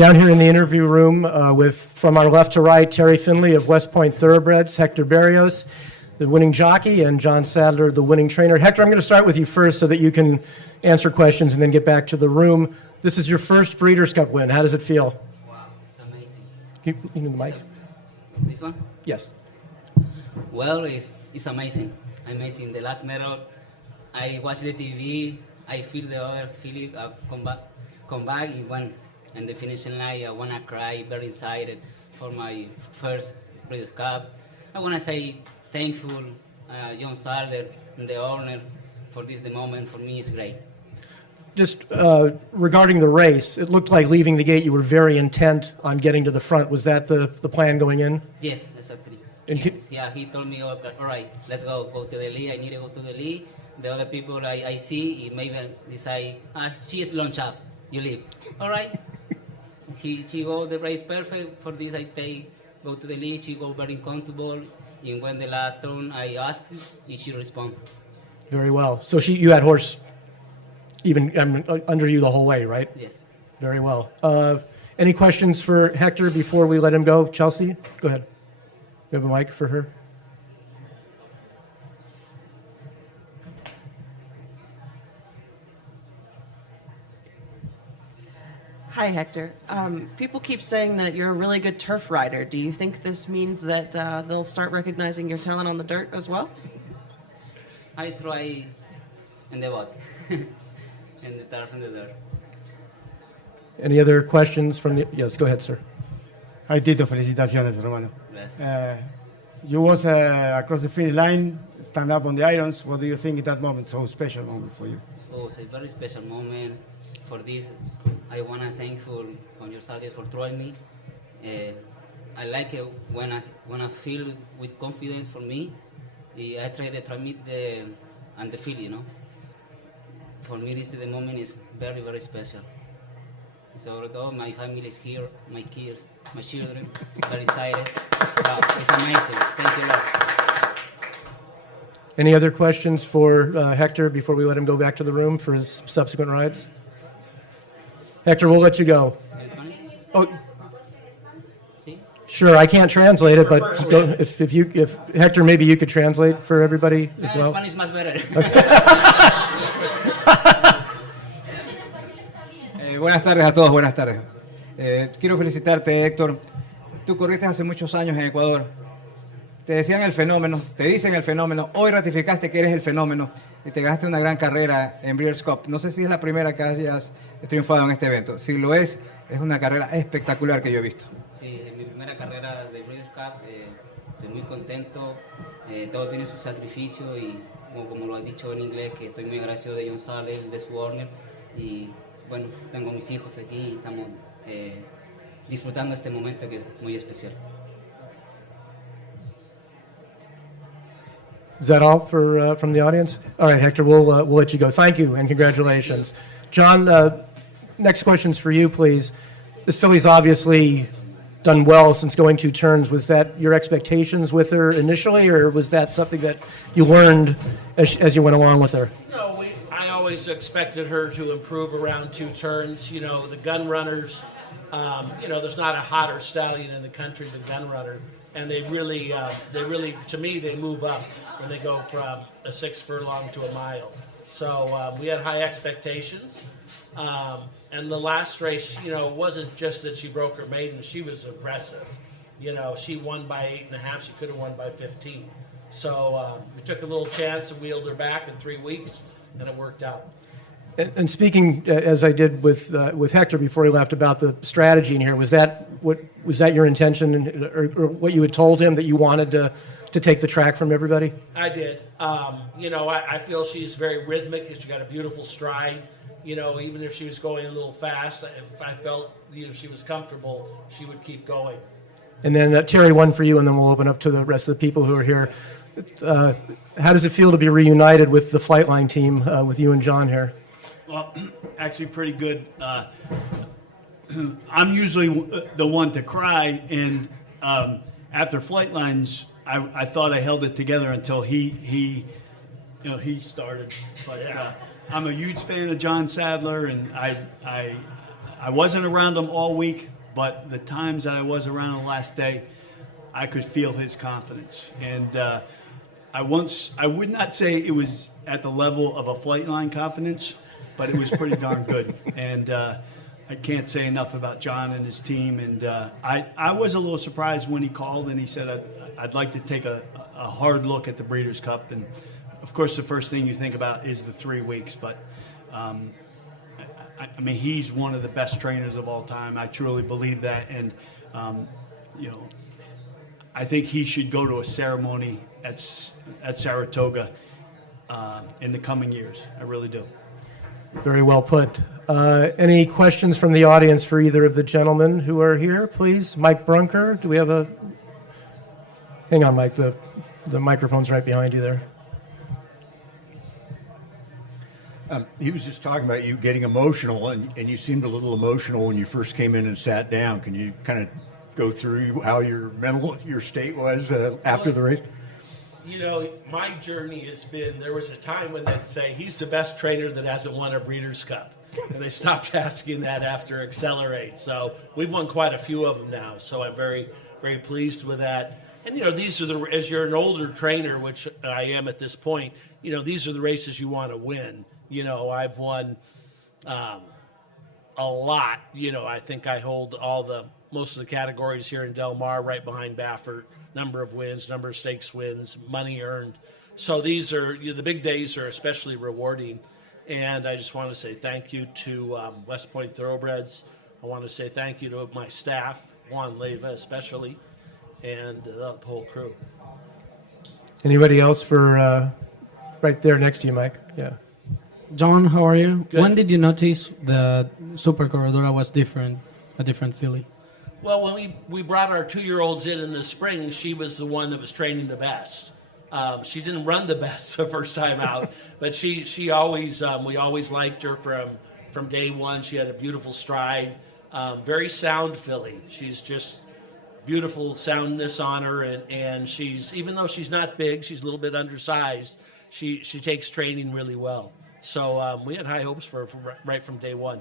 Down here in the interview room from our left to right, Terry Finley of West Point Thoroughbreds, Hector Berrios, the winning jockey, and John Sadler, the winning trainer. Hector, I'm going to start with you first so that you can answer questions and then get back to the room. This is your first Breeders' Cup win. How does it feel? Wow, it's amazing. You need the mic? This one? Yes. Well, it's amazing. Amazing. The last medal, I watch the TV, I feel the other Fillies come back and win. And the finishing line, I want to cry, very excited for my first Breeders' Cup. I want to say thankful, John Sadler, and the owner, for this. The moment for me is great. Just regarding the race, it looked like leaving the gate you were very intent on getting to the front. Was that the plan going in? Yes, exactly. He told me, all right, let's go to the lead. I need to go to the lead. The other people I see, maybe decide, she is launched up, you leave. All right. She go the race perfect. For this, go to the lead. She go very comfortable. And when the last turn, I ask, she respond. Very well. So you had horse even under you the whole way, right? Yes. Very well. Any questions for Hector before we let him go? Chelsea, go ahead. You have a mic for her? Hi, Hector. People keep saying that you're a really good turf rider. Do you think this means that they'll start recognizing your talent on the dirt as well? I try in the bot, in the turf and the dirt. Any other questions from the... Yes, go ahead, sir. Hi, Tito. Felicitaciones, hermano. Gracias. You was across the finish line, stand up on the irons. What do you think at that moment, so special moment for you? Oh, it's a very special moment. For this, I want to thankful from your side for throwing me. I like it when I feel with confidence for me. I try to transmit the feel, you know. For me, the moment is very, very special. So although my family is here, my kids, my children, very excited. It's amazing. Thank you, Lord. Any other questions for Hector before we let him go back to the room for his subsequent rides? Hector, we'll let you go. Oh, sure. I can't translate it, but if Hector, maybe you could translate for everybody as well. Spanish much better. Buenas tardes a todos, buenas tardes. Quiero felicitarte, Héctor. Tú corriste hace muchos años en Ecuador. Te decían el fenómeno, te dicen el fenómeno. Hoy ratificaste que eres el fenómeno y te ganaste una gran carrera en Breeders' Cup. No sé si es la primera que hayas triunfado en este evento. Si lo es una carrera espectacular que yo he visto. Sí, es mi primera carrera de Breeders' Cup. Estoy muy contento. Todo tiene su sacrificio y como lo has dicho en inglés, que estoy muy agradecido de John Sadler, de su owner. Y bueno, tengo mis hijos aquí y estamos disfrutando este momento que es muy especial. Is that all from the audience? All right, Hector, we'll let you go. Thank you and congratulations. John, next question's for you, please. This filly's obviously done well since going 2 turns. Was that your expectations with her initially, or was that something that you learned as you went along with her? No, I always expected her to improve around 2 turns. You know, the gun runners, there's not a hotter stallion in the country than gun runner. And they really, to me, they move up when they go from a 6 furlong to a mile. So we had high expectations. And the last race, it wasn't just that she broke her maiden. She was aggressive. She won by 8.5. She could have won by 15. So we took a little chance and wheeled her back in 3 weeks, and it worked out. And speaking, as I did with Hector before he left, about the strategy in here, was that your intention, or what you had told him, that you wanted to take the track from everybody? I did. I feel she's very rhythmic. She's got a beautiful stride. Even if she was going a little fast, if I felt she was comfortable, she would keep going. And then Terry, one for you, and then we'll open up to the rest of the people who are here. How does it feel to be reunited with the Flightline team, with you and John here? Well, actually pretty good. I'm usually the one to cry, and after Flightlines, I thought I held it together until he started. But I'm a huge fan of John Sadler, and I wasn't around him all week, but the times that I was around the last day, I could feel his confidence. And I would not say it was at the level of a flight line confidence, but it was pretty darn good. And I can't say enough about John and his team. And I was a little surprised when he called and he said, I'd like to take a hard look at the Breeders' Cup. And of course, the first thing you think about is the 3 weeks. But I mean, he's one of the best trainers of all time. I truly believe that. And, I think he should go to a ceremony at Saratoga in the coming years. I really do. Very well put. Any questions from the audience for either of the gentlemen who are here, please? Mike Brunker, do we have a... Hang on, Mike, the microphone's right behind you there. He was just talking about you getting emotional, and you seemed a little emotional when you first came in and sat down. Can you kind of go through how your state was after the race? You know, my journey has been, there was a time when they'd say, he's the best trainer that hasn't won a Breeders' Cup. And they stopped asking that after Accelerate. So we've won quite a few of them now. So I'm very, very pleased with that. And, you know, these are as you're an older trainer, which I am at this point, you know, these are the races you want to win. You know, I've won a lot. You know, I think I hold most of the categories here in Del Mar, right behind Baffert. Number of wins, number of stakes wins, money earned. So these are, the big days are especially rewarding. And I just want to say thank you to West Point Thoroughbreds. I want to say thank you to my staff, Juan Leyva especially, and the whole crew. Anybody else for right there next to you, Mike? Yeah. John, how are you? Good. When did you notice that Super Corredora was a different filly? Well, when we brought our 2-year-olds in the spring, she was the one that was training the best. She didn't run the best the first time out, but she always we always liked her from day one. She had a beautiful stride, very sound filly. She's just beautiful soundness on her, and she's, even though she's not big, she's a little bit undersized. She takes training really well. So we had high hopes for her right from day one.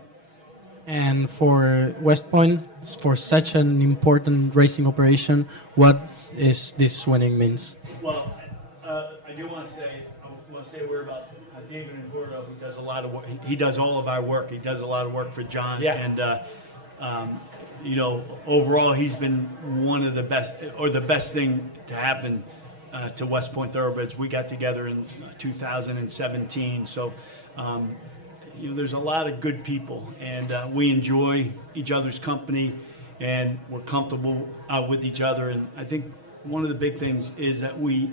And for West Point, for such an important racing operation, what is this winning means? Well, I do want to say a word about David and Gordo, who does a lot of work. He does all of our work. He does a lot of work for John. Yeah. And, you know, overall, he's been one of the best, or the best thing to happen to West Point Thoroughbreds. We got together in 2017. So, you know, there's a lot of good people, and we enjoy each other's company, and we're comfortable with each other. And I think one of the big things is that we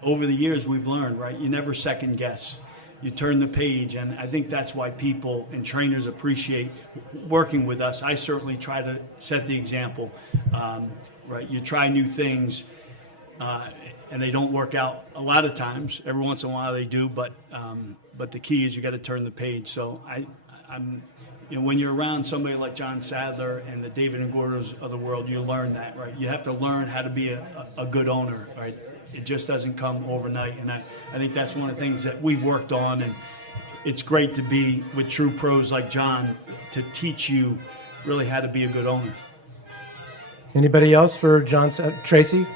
over the years we've learned, right? You never second guess. You turn the page, and I think that's why people and trainers appreciate working with us. I certainly try to set the example, right? You try new things, and they don't work out a lot of times. Every once in a while they do, but the key is you got to turn the page. So I'm, you know, when you're around somebody like John Sadler and the David and Gordos of the world, you learn that, right? You have to learn how to be a good owner, right? It just doesn't come overnight, and I think that's one of the things that we've worked on, and it's great to be with true pros like John to teach you really how to be a good owner. Anybody else for John? Tracy?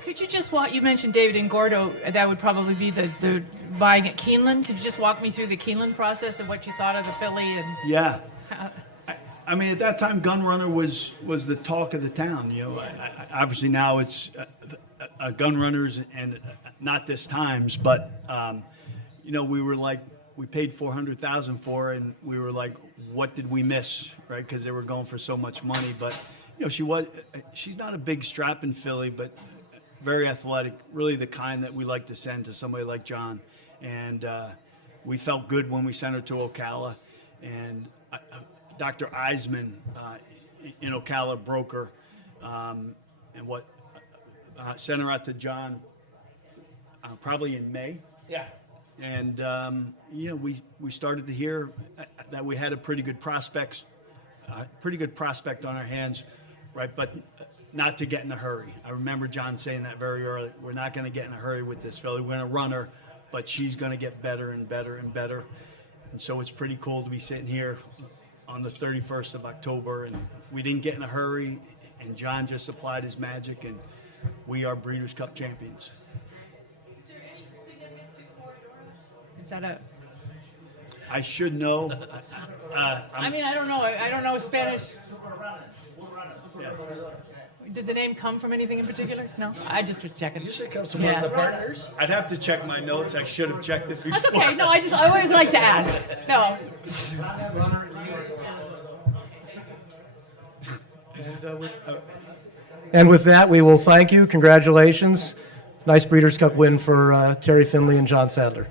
Could you just you mentioned David and Gordo, that would probably be the buying at Keeneland. Could you just walk me through the Keeneland process and what you thought of the filly? And Yeah. I mean, at that time, Gunrunner was the talk of the town. You know, obviously now it's Gunrunners, and not this times, but you know, we were like, we paid $400,000 for her, and we were like, what did we miss, right? Because they were going for so much money. But you know, she's not a big strapping filly, but very athletic, really the kind that we like to send to somebody like John. And we felt good when we sent her to Ocala, and Dr. Eisman in Ocala broke her, and sent her out to John probably in May. Yeah. And you know, we started to hear that we had a pretty good prospect on our hands, right? But not to get in a hurry. I remember John saying that very early. We're not going to get in a hurry with this filly. We're going to run her, but she's going to get better and better and better. And so it's pretty cool to be sitting here on the 31st of October, and we didn't get in a hurry, and John just applied his magic, and we are Breeders' Cup champions. Is there any significance to Corredora? Is that a? I should know. I mean, I don't know. I don't know Spanish. Did the name come from anything in particular? No, I just was checking. Usually it comes from one of the partners. I'd have to check my notes. I should have checked it before. That's okay. No, I always like to ask. No. And with that, we will thank you. Congratulations. Nice Breeders' Cup win for Terry Finley and John Sadler.